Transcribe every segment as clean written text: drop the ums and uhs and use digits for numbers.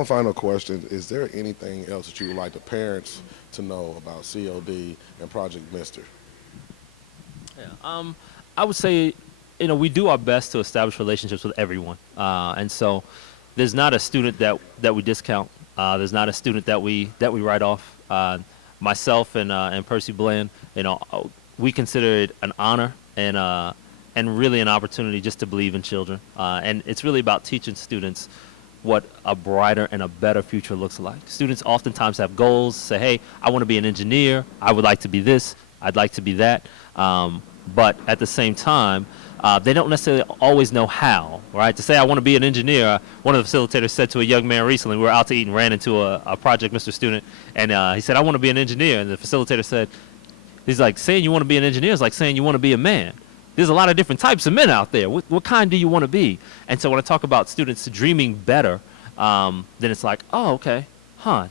one final question. Is there anything else that you would like the parents to know about COD and Project Mister? Yeah. I would say, we do our best to establish relationships with everyone, and so there's not a student that we discount. There's not a student that we write off. Myself and Percy Bland, we consider it an honor and really an opportunity just to believe in children. And it's really about teaching students what a brighter and a better future looks like. Students oftentimes have goals, say, hey, I want to be an engineer, I would like to be this, I'd like to be that. But at the same time, they don't necessarily always know how, right? To say I want to be an engineer, one of the facilitators said to a young man recently, we were out to eat and ran into a Project Mr. student, and he said, I want to be an engineer. And the facilitator said, he's like, saying you want to be an engineer is like saying you want to be a man. There's a lot of different types of men out there. What kind do you want to be? And so when I talk about students dreaming better, then it's like, oh, okay,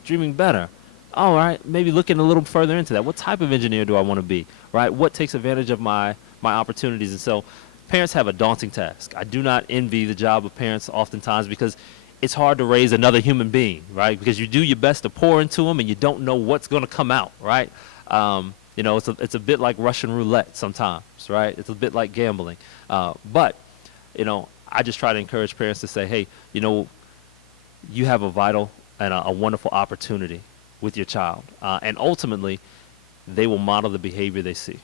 dreaming better. All right, maybe looking a little further into that. What type of engineer do I want to be, right? What takes advantage of my opportunities? And so parents have a daunting task. I do not envy the job of parents oftentimes because it's hard to raise another human being, right? Because you do your best to pour into them and you don't know what's going to come out, right? It's a bit like Russian roulette sometimes, right? It's a bit like gambling. But I just try to encourage parents to say, hey, you have a vital and a wonderful opportunity with your child. And ultimately, they will model the behavior they see,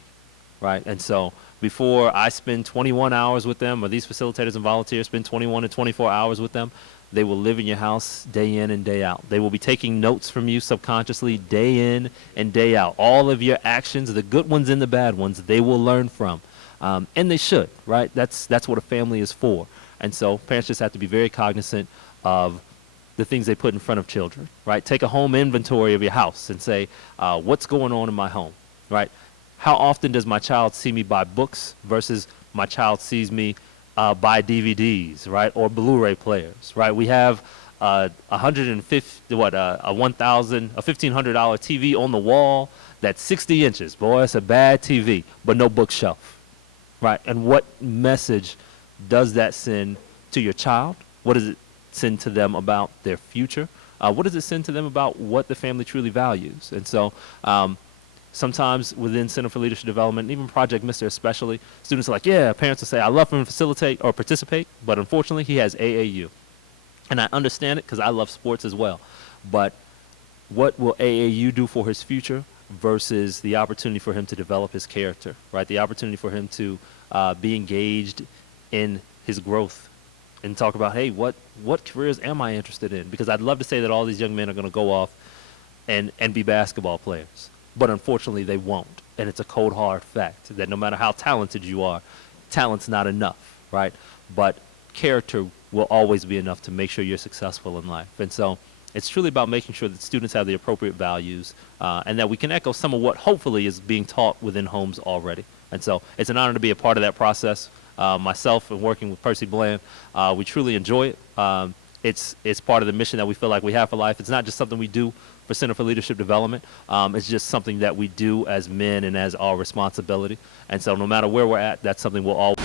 right? And so before I spend 21 hours with them, or these facilitators and volunteers spend 21 to 24 hours with them, they will live in your house day in and day out. They will be taking notes from you subconsciously day in and day out. All of your actions, the good ones and the bad ones, they will learn from. And they should, right? That's what a family is for. And so parents just have to be very cognizant of the things they put in front of children, right? Take a home inventory of your house and say, what's going on in my home, right? How often does my child see me buy books versus my child sees me buy DVDs, right, or Blu-ray players, right? We have a $1,500 TV on the wall that's 60 inches. Boy, it's a bad TV, but no bookshelf, right? And what message does that send to your child? What does it send to them about their future? What does it send to them about what the family truly values? And so sometimes within Center for Leadership Development, even Project Mister especially, students are like, yeah, parents will say, I love him to facilitate or participate, but unfortunately he has AAU. And I understand it because I love sports as well. But what will AAU do for his future versus the opportunity for him to develop his character, right? The opportunity for him to be engaged in his growth and talk about, hey, what careers am I interested in? Because I'd love to say that all these young men are going to go off and be basketball players. But unfortunately, they won't. And it's a cold, hard fact that no matter how talented you are, talent's not enough, right? But character will always be enough to make sure you're successful in life. And so it's truly about making sure that students have the appropriate values and that we can echo some of what hopefully is being taught within homes already. And so it's an honor to be a part of that process. Myself and working with Percy Bland, we truly enjoy it. It's part of the mission that we feel like we have for life. It's not just something we do for Center for Leadership Development. It's just something that we do as men and as our responsibility. And so no matter where we're at, that's something we'll always